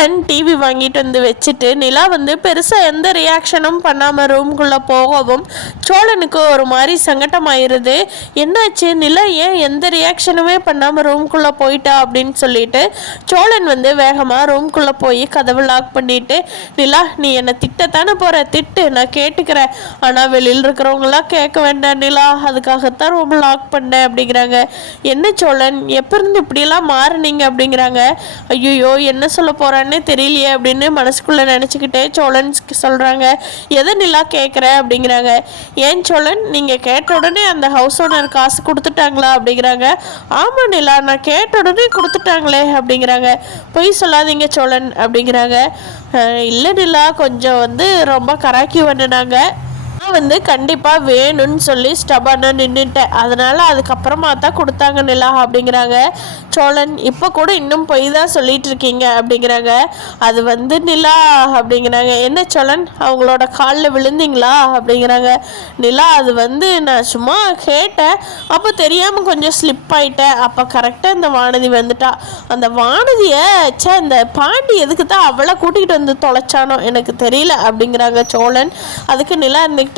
Cholan TV வாங்கிட்டு வந்து வச்சுட்டு நிலா வந்து பெருசாக எந்த ரியாக்ஷனும் பண்ணாமல் ரூம்குள்ளே போகவும் சோழனுக்கு ஒரு மாதிரி சங்கட்டமாயிருது. என்னாச்சு, நிலா ஏன் எந்த ரியாக்ஷனுமே பண்ணாமல் ரூம்குள்ளே போயிட்டா அப்படின்னு சொல்லிட்டு சோழன் வந்து வேகமாக ரூம்குள்ளே போய் கதவை லாக் பண்ணிட்டு, நிலா நீ என்னை திட்டத்தானே போகிற, திட்டு, நான் கேட்டுக்கிறேன், ஆனால் வெளியில் இருக்கிறவங்களாம் கேட்க வேண்டாம் நிலா, அதுக்காகத்தான் ரூம் லாக் பண்ணேன் அப்படிங்கிறாங்க. என்ன சோழன், எப்போ இருந்து இப்படியெல்லாம் மாறுனீங்க அப்படிங்கிறாங்க. ஐயோ என்ன சொல்ல போகிறான்னே தெரியலையே அப்படின்னு மனசுக்குள்ளே நினச்சிக்கிட்டே சோழன் சொல்கிறாங்க. எதை நிலா கேட்குற அப்படிங்கிறாங்க. ஏன் சோழன், நீங்கள் கேட்ட உடனே அந்த ஹவுஸ் ஓனர் காசு கொடுத்துட்டாங்களா அப்படிங்கிறாங்க. ஆமாம் நிலா, நான் கேட்ட உடனே கொடுத்துட்டாங்களே அப்படிங்கிறாங்க. பொய் சொல்லாதீங்க சோழன் அப்படிங்கிறாங்க. இல்லை நிலா, கொஞ்சம் வந்து ரொம்ப கராக்கி பண்ணினாங்க, வந்து கண்டிப்பாக வேணும்னு சொல்லி ஸ்டபானாக நின்றுட்டேன், அதனால் அதுக்கப்புறமா தான் கொடுத்தாங்க நிலா அப்படிங்கிறாங்க. சோழன், இப்போ கூட இன்னும் பொய் தான் சொல்லிட்டு இருக்கீங்க அப்படிங்கிறாங்க. அது வந்து நிலா அப்படிங்கிறாங்க. என்ன சோழன், அவங்களோட காலில் விழுந்தீங்களா அப்படிங்கிறாங்க. நிலா, அது வந்து நான் சும்மா கேட்டேன், அப்போ தெரியாமல் கொஞ்சம் ஸ்லிப் ஆகிட்டேன், அப்போ கரெக்டாக இந்த வானதி வந்துட்டா, அந்த வானதியை இந்த பாண்டி எதுக்கு தான் அவளை கூட்டிகிட்டு வந்து தொலைச்சானோ எனக்கு தெரியல அப்படிங்கிறாங்க சோழன். அதுக்கு நிலா இருந்துக்கிட்டு,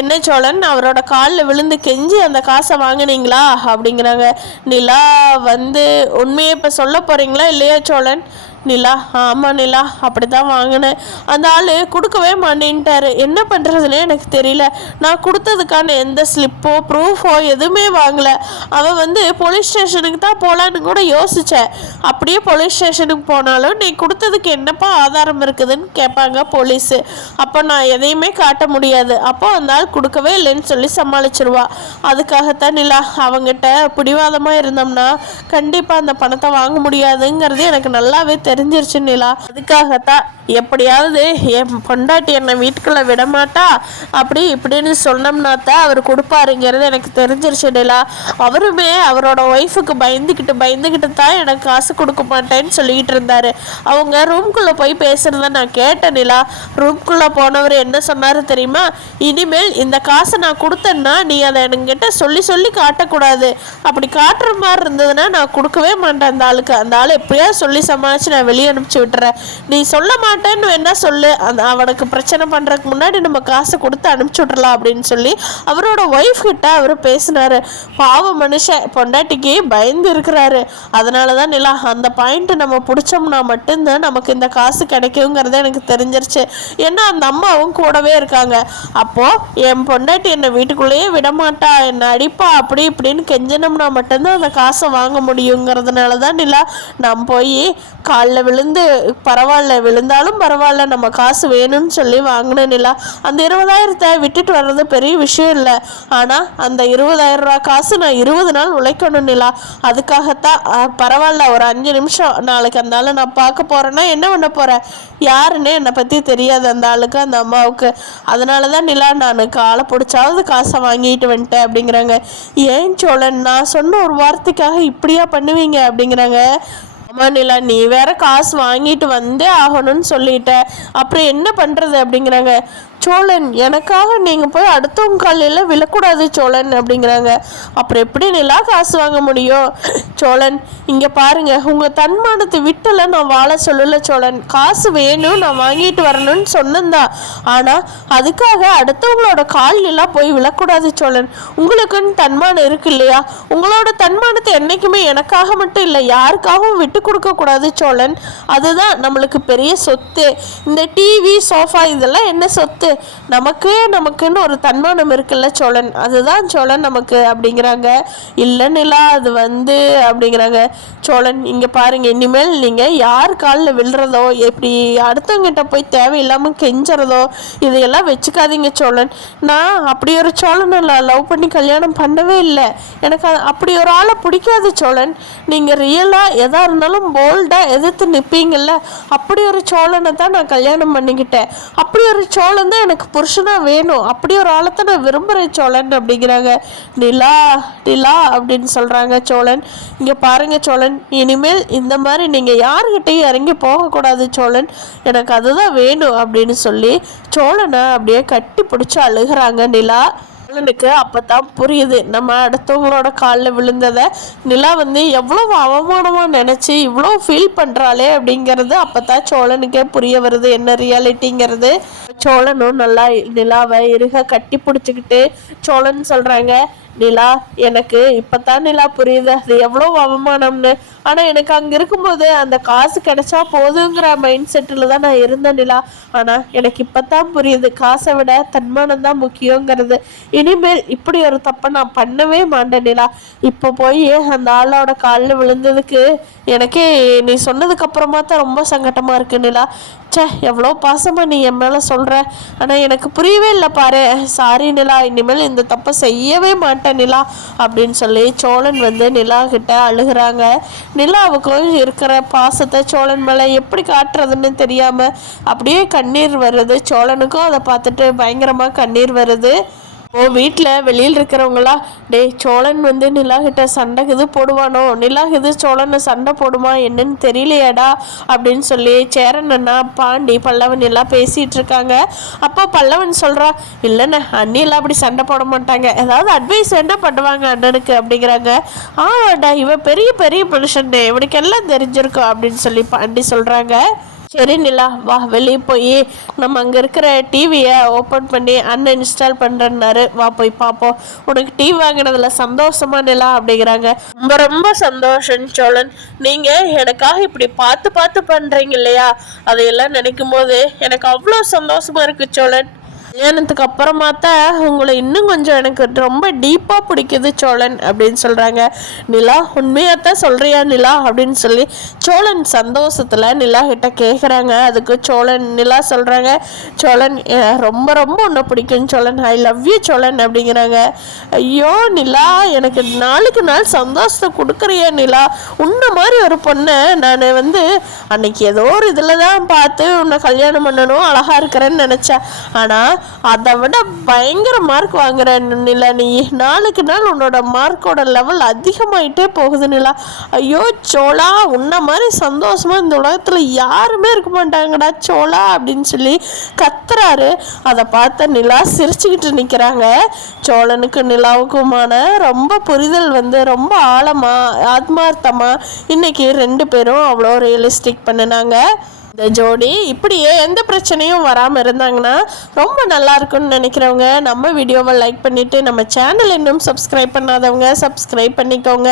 என்ன சோழன், அவரோட காலில் விழுந்து கெஞ்சி அந்த காசை வாங்கினீங்களா அப்படிங்கிறாங்க. நிலா வந்து உண்மையை இப்போ சொல்ல போகிறீங்களா இல்லையா சோழன்? நிலா, ஆமாம் நிலா, அப்படி தான் வாங்கினேன், அந்த ஆள் கொடுக்கவே மாட்டேன்ட்டாரு, என்ன பண்ணுறதுனே எனக்கு தெரியல, நான் கொடுத்ததுக்கான எந்த ஸ்லிப்போ ப்ரூஃபோ எதுவுமே வாங்கலை, அவன் வந்து போலீஸ் ஸ்டேஷனுக்கு தான் போகலான்னு கூட யோசித்தேன், அப்படியே போலீஸ் ஸ்டேஷனுக்கு போனாலும் நீ கொடுத்ததுக்கு என்னப்பா ஆதாரம் இருக்குதுன்னு கேட்பாங்க போலீஸு, அப்போ நான் எதையுமே காட்ட முடியாது, அப்போ அந்த ஆள் கொடுக்கவே இல்லைன்னு சொல்லி சமாளிச்சிருவா, அதுக்காகத்தான் நிலா அவங்ககிட்ட பிடிவாதமாக இருந்தோம்னா கண்டிப்பாக அந்த பணத்தை வாங்க முடியாதுங்கிறது எனக்கு நல்லாவே தெரிஞ்சிருச்சு நிலா, அதுக்காகத்தான் எப்படியாவது என் பொண்டாட்டி என்னை வீட்டுக்குள்ளே விடமாட்டா அப்படி இப்படின்னு சொன்னோம்னா தான் அவர் கொடுப்பாருங்கிறது எனக்கு தெரிஞ்சிருச்சு நிலா, அவருமே அவரோட ஒய்ஃபுக்கு பயந்துக்கிட்டு தான் எனக்கு காசு கொடுக்க மாட்டேன்னு சொல்லிக்கிட்டு இருந்தார், அவங்க ரூம்குள்ளே போய் பேசுகிறத நான் கேட்டேன் நிலா, ரூம்குள்ளே போனவர் என்ன சொன்னார் தெரியுமா, இனிமேல் இந்த காசை நான் கொடுத்தேன்னா நீ அதை என்கிட்ட சொல்லி காட்டக்கூடாது, அப்படி காட்டுற மாதிரி இருந்ததுன்னா நான் கொடுக்கவே மாட்டேன் அந்த ஆளுக்கு, அந்த ஆள் எப்படியா சொல்லி சமாளித்து நான் வெளியே அனுப்பிச்சி விட்டுறேன், நீ சொல்ல மாட்டேன்னு வேணா சொல்லு, அவனுக்கு பிரச்சனை பண்ணுறதுக்கு முன்னாடி நம்ம காசை கொடுத்து அனுப்பிச்சி விட்றலாம் அப்படின்னு சொல்லி அவரோட ஒய்ஃப் கிட்ட அவர் பேசினார், பாவ மனுஷன் பொண்டாட்டிக்கு பயந்து இருக்கிறாரு, அதனால தான் நிலா அந்த பாயிண்ட்டு நம்ம பிடிச்சோம்னா மட்டும்தான் நமக்கு இந்த காசு கிடைக்குங்கிறத எனக்கு தெரிஞ்சிருச்சு, ஏன்னா அந்த அம்மாவும் கூடவே இருக்காங்க, அப்போது என் பொண்டாட்டி என்னை வீட்டுக்குள்ளேயே விடமாட்டா, என்னை அடிப்பா, அப்படி இப்படின்னு கெஞ்சனம்னா மட்டும்தான் அந்த காசை வாங்க முடியுங்கிறதுனால தான் நிலா நான் போய் காலில் விழுந்து பரவாயில்ல, விழுந்தாலும் பரவாயில்ல, நம்ம காசு வேணும்னு சொல்லி வாங்கினேன் நிலா, அந்த 20,000 விட்டுட்டு வர்றது பெரிய விஷயம் இல்லை, ஆனால் அந்த 20,000 ரூபா காசு நான் 20 நாள் உழைக்கணும் நிலா, அதுக்காகத்தான் பரவாயில்ல ஒரு 5 நிமிஷம் நாளைக்கு அந்த ஆளை நான் பார்க்க போகிறேன்னா என்ன பண்ண போகிறேன், யாருன்னே என்னை பற்றி தெரியாது அந்த ஆளுக்கு அந்த அம்மாவுக்கு, அதனால தான் நிலா நான் காலை பிடிச்சாவது காசை வாங்கிட்டு வந்துட்டேன் அப்படிங்கிறாங்க. ஏன் சோழன், நான் சொன்ன ஒரு வார்த்தைக்காக இப்படியா பண்ணுவீங்க அப்படிங்கிறாங்க. ஆமா நிலா, நீ வேற காசு வாங்கிட்டு வந்தே ஆகணும்னு சொல்லிட்ட, அப்புறம் என்ன பண்ணுறது அப்படிங்கிறாங்க. சோழன், எனக்காக நீங்கள் போய் அடுத்தவங்க காலையில் விழக்கூடாது சோழன் அப்படிங்கிறாங்க. அப்புறம் எப்படி நிலா காசு வாங்க முடியும் சோழன், இங்கே பாருங்க, உங்கள் தன்மானத்தை விட்டுல நான் வாழ சொல்லலை சோழன், காசு வேணும் நான் வாங்கிட்டு வரணும்னு சொன்னேன்தான், ஆனால் அதுக்காக அடுத்தவங்களோட காலெல்லாம் போய் விழக்கூடாது சோழன், உங்களுக்குன்னு தன்மானம் இருக்கு இல்லையா, உங்களோட தன்மானத்தை என்றைக்குமே எனக்காக மட்டும் இல்லை யாருக்காகவும் விட்டு கொடுக்கக்கூடாது சோழன், அதுதான் நம்மளுக்கு பெரிய சொத்து, இந்த டிவி சோஃபா இதெல்லாம் என்ன சொத்து, நமக்குன்னு ஒரு தன்மானம் இருக்குல்ல சோழன், அதுதான் சோழன் நமக்கு அப்படிங்கிறாங்க. இல்லை நிலா, அது வந்து அப்படிங்கிறாங்க. சோழன், இங்கே பாருங்க, இனிமேல் நீங்கள் யார் காலில் விழுறதோ எப்படி அடுத்தவங்கிட்ட போய் தேவையில்லாமல் கெஞ்சுறதோ இதையெல்லாம் வச்சுக்காதீங்க சோழன், நான் அப்படி ஒரு சோழனை லவ் பண்ணி கல்யாணம் பண்ணவே இல்லை, எனக்கு அப்படி ஒரு ஆளை பிடிக்காது சோழன், நீங்கள் ரியலாக எதாக இருந்தாலும் போல்டாக எதிர்த்து நிற்பீங்கள்ல, அப்படி ஒரு சோழனை தான் நான் கல்யாணம் பண்ணிக்கிட்டேன், அப்படி ஒரு சோழன் தான் எனக்கு புருஷனாக வேணும், அப்படி ஒரு ஆளத்தை நான் விரும்புகிறேன் சோழன் அப்படிங்கிறாங்க. நிலா நிலா அப்படின்னு சொல்கிறாங்க சோழன். இங்கே பாருங்கள் சோழன், இனிமேல் இந்த மாதிரி நீங்கள் யாருக்கிட்டையும் இறங்கி போகக்கூடாது சோழன், எனக்கு அதுதான் வேணும் அப்படின்னு சொல்லி சோழனை அப்படியே கட்டி பிடிச்சி அழுகிறாங்க நிலா. எனக்கு அப்பதான் புரியுது நம்ம அடுத்தவங்களோட காலில் விழுந்ததை நிலா வந்து எவ்வளவு அவமானமா நினைச்சு இவ்வளோ ஃபீல் பண்றாளே அப்படிங்கிறது அப்பதான் சோழனுக்கே புரிய வருது என்ன ரியாலிட்டிங்கிறது. சோழனும் நல்லா நிலாவை இறுக கட்டி பிடிச்சிக்கிட்டு சோழன் சொல்றாங்க, நிலா எனக்கு இப்பதான் நிலா புரியுது அது எவ்வளோ அவமானம்னு. ஆனால் எனக்கு அங்கே இருக்கும்போது அந்த காசு கிடைச்சா போதுங்கிற மைண்ட் செட்டில் தான் நான் இருந்தேன் நிலா. ஆனால் எனக்கு இப்பதான் புரியுது காசை விட தன்மானம் தான் முக்கியங்கிறது. இனிமேல் இப்படி ஒரு தப்பை நான் பண்ணவே மாட்டேன் நிலா. இப்போ போய் அந்த ஆளோட காலில் விழுந்ததுக்கு எனக்கே நீ சொன்னதுக்கு அப்புறமா தான் ரொம்ப சங்கடமா இருக்கு நிலா. சே எவ்வளோ பாசமா நீ என் மேலே சொல்கிற, ஆனால் எனக்கு புரியவே இல்லை பாரு. சாரி நிலா, இனிமேல் இந்த தப்பை செய்யவே மாட்டேன் நிலா அப்படின்னு சொல்லி சோழன் வந்து நிலா கிட்ட அழுகிறாங்க. நிலாவுக்கும் இருக்கிற பாசத்தை சோழன் மேலே எப்படி காட்டுறதுன்னு தெரியாமல் அப்படியே கண்ணீர் வருது. சோழனுக்கும் அதை பார்த்துட்டு பயங்கரமாக கண்ணீர் வருது. வீட்டில் வெளியில் இருக்கிறவங்களா, டே சோழன் வந்து நிலா கிட்ட சண்டைக்குது போடுவானோ, நிலா இது சோழனை சண்டை போடுமா என்னன்னு தெரியலையாடா அப்படின்னு சொல்லி சேரன் அண்ணா பாண்டி பல்லவன் எல்லாம் பேசிட்டு இருக்காங்க. அப்போ பல்லவன் சொல்றா, இல்லைண்ணே அண்ணி எல்லாம் அப்படி சண்டை போட மாட்டாங்க, ஏதாவது அட்வைஸ் என்ன பண்ணுவாங்க அண்ணனுக்கு அப்படிங்கிறாங்க. ஆடா இவன் பெரிய பெரிய மனுஷன், இவனுக்கு எல்லாம் தெரிஞ்சிருக்கும் அப்படின்னு சொல்லி பாண்டி சொல்றாங்க. சரி நிலா வா வெளியே போய் நம்ம அங்கே இருக்கிற டிவியை ஓப்பன் பண்ணி அன்இன்ஸ்டால் பண்ணுறேன்னாரு, வா போய் பார்ப்போம். உனக்கு டிவி வாங்கினதுல சந்தோஷமா நிலா அப்படிங்கிறாங்க. ரொம்ப ரொம்ப சந்தோஷம் சோழன், நீங்கள் எனக்காக இப்படி பார்த்து பார்த்து பண்ணுறீங்க இல்லையா, அதையெல்லாம் நினைக்கும் போது எனக்கு அவ்வளோ சந்தோஷமா இருக்கு சோழன். கல்யாணத்துக்கு அப்புறமா தான் உங்களை இன்னும் கொஞ்சம் எனக்கு ரொம்ப டீப்பாக பிடிக்குது சோழன் அப்படின்னு சொல்கிறாங்க. நிலா உண்மையாக தான் சொல்கிறியா நிலா அப்படின்னு சொல்லி சோழன் சந்தோஷத்தில் நிலா கிட்ட கேட்குறாங்க. அதுக்கு சோழன் நிலா சொல்கிறாங்க, சோழன் ரொம்ப ரொம்ப உன்னை பிடிக்கும் Cholan, I love you Cholan அப்படிங்கிறாங்க. ஐயோ நிலா எனக்கு நாளுக்கு நாள் சந்தோஷத்தை கொடுக்குறியா நிலா, உன்ன மாதிரி ஒரு பொண்ணை நான் வந்து அன்னைக்கு ஏதோ ஒரு இதில் தான் பார்த்து உன்னை கல்யாணம் பண்ணணும் அழகாக இருக்கிறேன்னு நினச்சேன். ஆனால் அதை விட பயங்கர மார்க் வாங்குற நிலா, நீ நாளுக்கு நாள் உன்னோட மார்க்கோட லெவல் அதிகமாயிட்டே போகுது நிலா. ஐயோ சோழா உன்ன மாதிரி சந்தோஷமா இந்த உலகத்துல யாருமே இருக்க மாட்டாங்கடா சோழா அப்படின்னு சொல்லி கத்துறாரு. அதை பார்த்த நிலா சிரிச்சுக்கிட்டு நிக்கிறாங்க. சோழனுக்கு நிலாவுக்குமான ரொம்ப புரிதல் வந்து ரொம்ப ஆழமா ஆத்மார்த்தமா இன்னைக்கு ரெண்டு பேரும் அவ்வளோ ரியலிஸ்டிக் பண்ணினாங்க. இந்த ஜோடி இப்படியே எந்த பிரச்சனையும் வராமல் இருந்தாங்கன்னா ரொம்ப நல்லா இருக்கும்னு நினைக்கிறவங்க நம்ம வீடியோவை லைக் பண்ணிவிட்டு நம்ம சேனல் இன்னும் சப்ஸ்கிரைப் பண்ணாதவங்க சப்ஸ்கிரைப் பண்ணிக்கோங்க.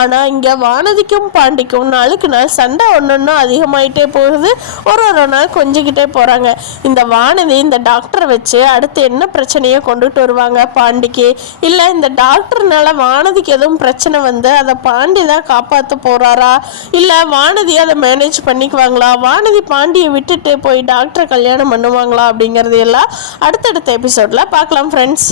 ஆனால் இங்கே வானதிக்கும் பாண்டிக்கும் நாளுக்கு நாள் சண்டை ஒன்று அதிகமாயிட்டே போகுது. ஒரு நாள் கொஞ்சிக்கிட்டே போகிறாங்க. இந்த வானதி இந்த டாக்டரை வச்சு அடுத்து என்ன பிரச்சனையை கொண்டுட்டு வருவாங்க பாண்டிக்கு, இல்லை இந்த டாக்டர்னால வானதிக்கு எதுவும் பிரச்சனை வந்து அதை பாண்டி தான் காப்பாற்ற போகிறாரா, இல்லை வானதி அதை மேனேஜ் பண்ணிக்குவாங்களா, வானதி பாண்டியை விட்டுட்டு போய் டாக்டரை கல்யாணம் பண்ணுவாங்களா அப்படிங்கிறது எல்லாம் அடுத்தடுத்த எபிசோட்ல பார்க்கலாம் ஃப்ரெண்ட்ஸ்.